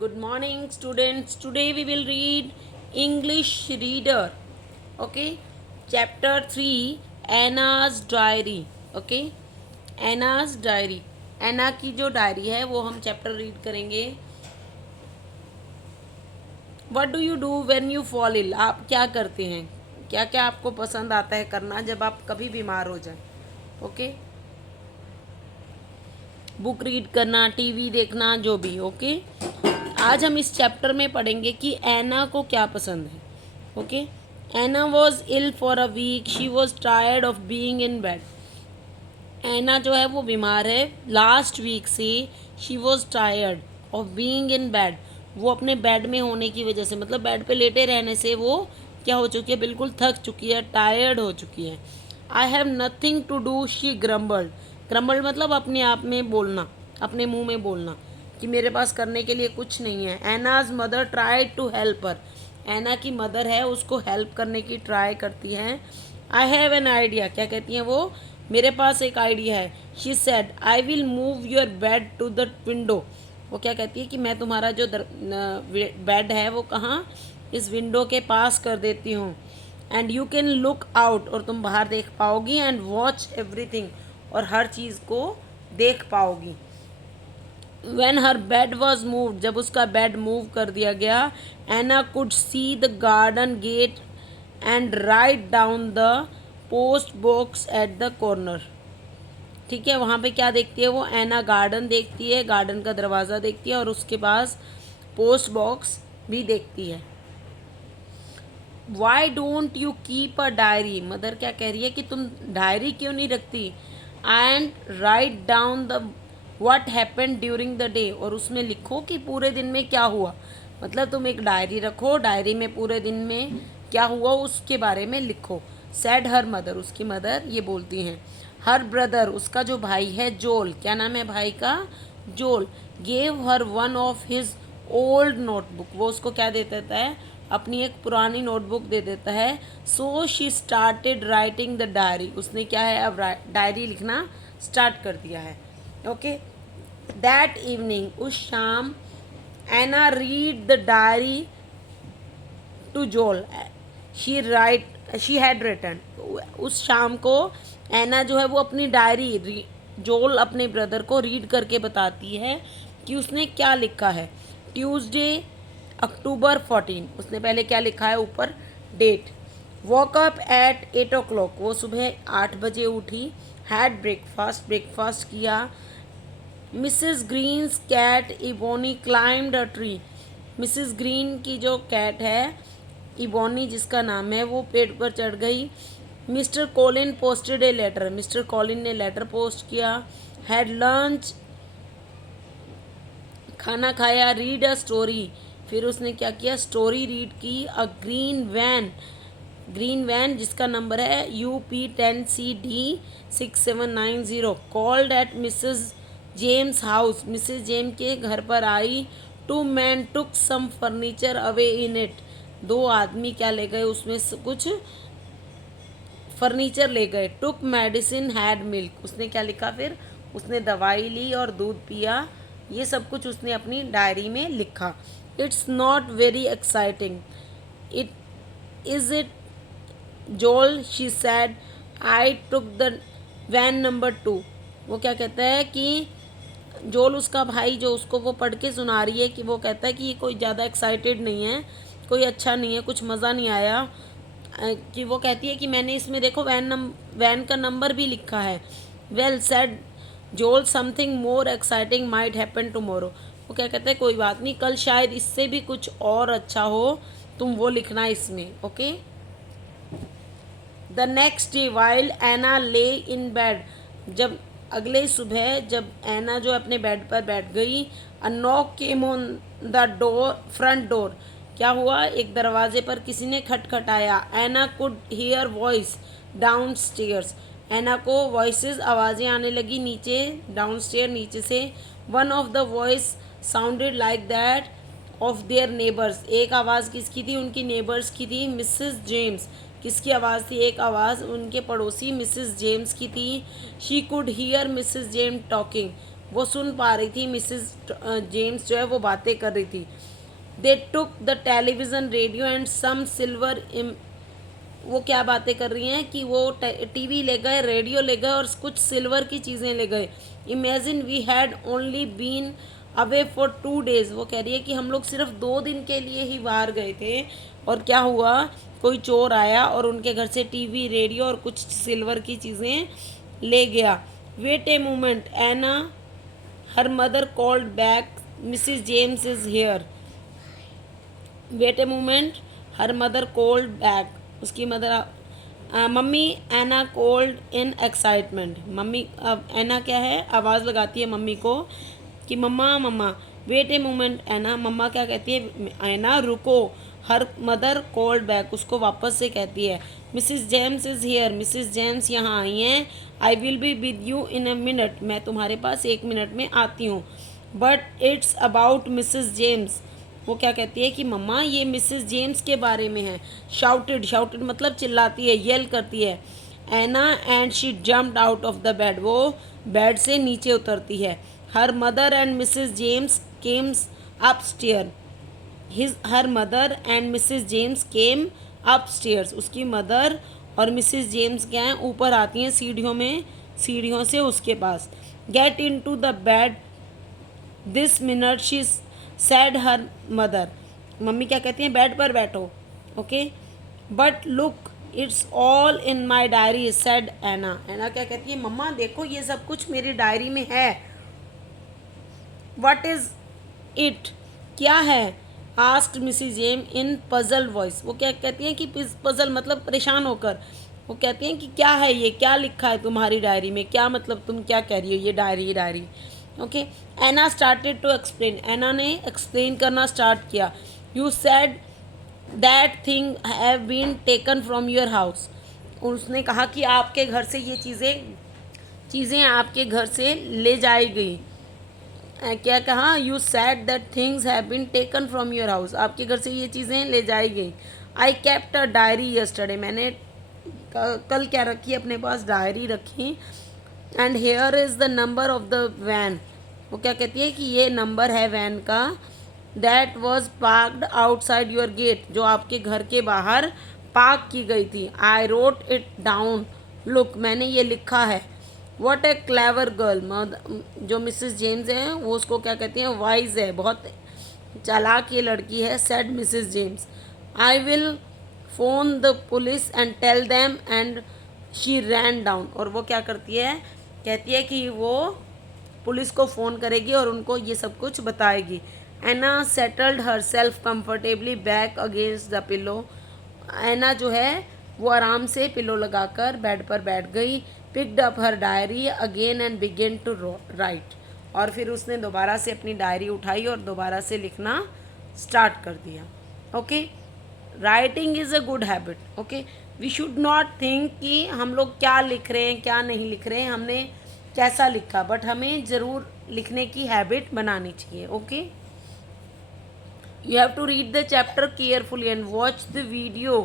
Good morning, students. Today we will read English Reader. Okay, Chapter 3 Anna's Diary. Okay, Anna's Diary. Anna की जो diary है वो हम chapter read करेंगे. What do you do when you fall ill? आप क्या करते हैं, क्या क्या आपको पसंद आता है करना जब आप कभी बीमार हो जाए. ओके, बुक रीड करना, टीवी देखना, जो भी. ओके, आज हम इस चैप्टर में पढ़ेंगे कि एना को क्या पसंद है. Okay, Anna was ill for a week. She was tired of being in bed. Anna जो है वो बीमार है लास्ट वीक से. She was tired of being in bed. वो अपने बेड में होने की वजह से, मतलब बेड पे लेटे रहने से वो क्या हो चुकी है, बिल्कुल थक चुकी है, टायर्ड हो चुकी है. I have nothing to do, she grumbled. Grumbled मतलब अपने आप में बोलना, अपने मुंह में बोलना कि मेरे पास करने के लिए कुछ नहीं है. Anna's mother tried to help her. Anna की मदर है, उसको हेल्प करने की ट्राई करती हैं. I have an idea. क्या कहती हैं वो, मेरे पास एक आइडिया है. She said I will move your bed to the window. वो क्या कहती है कि मैं तुम्हारा जो बेड है वो कहाँ, इस विंडो के पास कर देती हूँ. And you can look out. और तुम बाहर देख पाओगी. And watch everything. और हर चीज़ को देख पाओगी. When her bed was moved, जब उसका बेड मूव कर दिया गया, Anna could see the garden gate and right down the post box at the corner. ठीक है, वहाँ पे क्या देखती है वो, एना गार्डन देखती है, गार्डन का दरवाज़ा देखती है और उसके पास पोस्ट बॉक्स भी देखती है. Why don't you keep a diary. Mother क्या कह रही है कि तुम डायरी क्यों नहीं रखती. And right down the what happened during the day. और उसमें लिखो कि पूरे दिन में क्या हुआ. मतलब तुम एक डायरी रखो, डायरी में पूरे दिन में क्या हुआ उसके बारे में लिखो. Sad her mother. उसकी मदर ये बोलती हैं. Her brother. उसका जो भाई है जोल. क्या नाम है भाई का, जोल. Gave her one of his old notebook. वो उसको क्या दे देता है, अपनी एक पुरानी नोटबुक दे देता है. So she started writing the diary. उसने क्या है, अब डायरी लिखना स्टार्ट कर दिया है. Okay, that evening. उस शाम Anna read the diary to Jol. She had written. उस शाम को एना जो है वो अपनी डायरी जोल अपने ब्रदर को रीड करके बताती है कि उसने क्या लिखा है. ट्यूसडे अक्टूबर 14. उसने पहले क्या लिखा है ऊपर, date. Walk up at 8 o'clock. वो सुबह 8 बजे उठी. Had breakfast. ब्रेकफास्ट किया. Mrs Green's cat Ebony climbed a tree. Mrs Green की जो कैट है इबोनी जिसका नाम है, वो पेड़ पर चढ़ गई. Mr Collin posted a letter. Mr Collin ने लेटर पोस्ट किया. Had lunch. खाना खाया. Read a story. फिर उसने क्या किया, स्टोरी रीड की. A green van. Green van जिसका नंबर है UP10CD6790 called at Mrs James house. Mrs James के घर पर आई. 2 men took some furniture away in it. 2 आदमी क्या ले गए, उसमें से कुछ फर्नीचर ले गए. टुक मेडिसिन हैड मिल्क. उसने क्या लिखा फिर, उसने दवाई ली और दूध पिया. ये सब कुछ उसने अपनी डायरी में लिखा. It's not very exciting. It is it जोल, she said. I took the van number 2. वो क्या कहता है कि जोल उसका भाई जो उसको वो पढ़ के सुना रही है कि वो कहता है कि ये कोई ज़्यादा एक्साइटेड नहीं है, कोई अच्छा नहीं है, कुछ मज़ा नहीं आया. कि वो कहती है कि मैंने इसमें देखो वैन का नंबर भी लिखा है. वेल सेड जोल, something more exciting might happen tomorrow. वो क्या कहता है, कोई बात नहीं, कल शायद इससे भी कुछ और अच्छा हो, तुम वो लिखना इसमें. Okay. The next day while Anna lay in bed. जब अगले सुबह जब एना जो अपने बेड पर बैठ गई. A knock came on the door, front door. क्या हुआ, एक दरवाजे पर किसी ने खटखटाया. Anna could hear voice downstairs. Anna को वॉइसेस आवाज़ें आने लगी नीचे, डाउन स्टेयर नीचे से. One of the voice sounded like that of their neighbours. एक आवाज़ किसकी थी, उनकी नेबर्स की थी. Mrs James. किसकी आवाज़ थी, एक आवाज़ उनके पड़ोसी मिसेस जेम्स की थी. She could hear Mrs James talking. वो सुन पा रही थी, मिसेस जेम्स जो है वो बातें कर रही थी। They took the television, radio and some silver. वो क्या बातें कर रही हैं कि वो टीवी ले गए, रेडियो ले गए और कुछ सिल्वर की चीज़ें ले गए। Imagine we had only been away for 2 days। वो कह रही है कि हम लोग सिर्फ 2 दिन के लिए ही बाहर गए थे और क्या हुआ, कोई चोर आया और उनके घर से टीवी, रेडियो और कुछ सिल्वर की चीज़ें ले गया। Wait a moment Anna, her mother called back, Mrs James is here. Wait a moment, her mother called back, उसकी मदर मम्मी, एना कोल्ड इन एक्साइटमेंट। मम्मी, अब एना क्या है, आवाज़ लगाती है मम्मी को कि मम्मा मम्मा। वेट ए मोमेंट एना, मम्मा क्या कहती है, एना रुको। हर मदर कोल्ड बैक, उसको वापस से कहती है Mrs James is hair, Mrs James यहाँ आई हैं। I will be with you in a minute, मैं तुम्हारे पास 1 मिनट में आती हूँ। But it's about Mrs James. वो क्या कहती है कि मम्मा ये मिसिस जेम्स के बारे में है। शाउटेड, शाउटेड मतलब चिल्लाती है, येल करती है Anna, and she jumped out of the bed. वो बेड से नीचे उतरती है। Her mother and Mrs James came upstair. Her mother and Mrs James came upstairs. उसकी मदर और मिसिस जेम्स क्या हैं, ऊपर आती हैं सीढ़ियों में, सीढ़ियों से उसके पास। Get into the bed this minute, she said her mother. मम्मी क्या कहती हैं, बेड पर बैठो, okay. But look it's all in my diary, said Anna. एना क्या कहती है, मम्मा देखो ये सब कुछ मेरी डायरी में है। वट इज़ इट, क्या है, आस्क्ड मिसिज जेम इन पजल्ड वॉइस। वो क्या कहती हैं कि पजल मतलब परेशान होकर। वो कहती हैं कि क्या है ये, क्या लिखा है तुम्हारी डायरी में, क्या मतलब तुम क्या कह रही हो, ये diary diary. Okay, Anna started to explain. Anna ने एक्सप्लेन करना स्टार्ट किया। You said that thing have been taken from your house. उसने कहा कि आपके घर से ये चीज़ें चीज़ें आपके घर से ले जाई गई। क्या कहा, you said that things have been taken from your house, आपके घर से ये चीज़ें ले जाई गई। I kept a diary yesterday, मैंने कल क्या रखी, अपने पास डायरी रखी। And here is the number of the van. वो क्या कहती है कि ये नंबर है वैन का। That was parked outside your gate, जो आपके घर के बाहर पार्क की गई थी। I wrote it down, look मैंने ये लिखा है। वट ए क्लेवर गर्ल, जो मिसिस जेम्स है वो उसको क्या कहती हैं, वाइज है, बहुत चालाक ये लड़की है, said Mrs James. I will phone the police and tell them, and she ran down. और वो क्या करती है, कहती है कि वो पुलिस को फ़ोन करेगी और उनको ये सब कुछ बताएगी। Anna settled herself comfortably back against the pillow. Anna जो है वो आराम से पिलो लगाकर बेड पर बैठ गई। Picked up her diary again and began to write. और फिर उसने दोबारा से अपनी डायरी उठाई और दोबारा से लिखना स्टार्ट कर दिया। Okay, writing is a good habit. Okay, we should not think कि हम लोग क्या लिख रहे हैं क्या नहीं लिख रहे हैं, हमने कैसा लिखा, बट हमें ज़रूर लिखने की हैबिट बनानी चाहिए। Okay, you have to read the chapter carefully and watch the video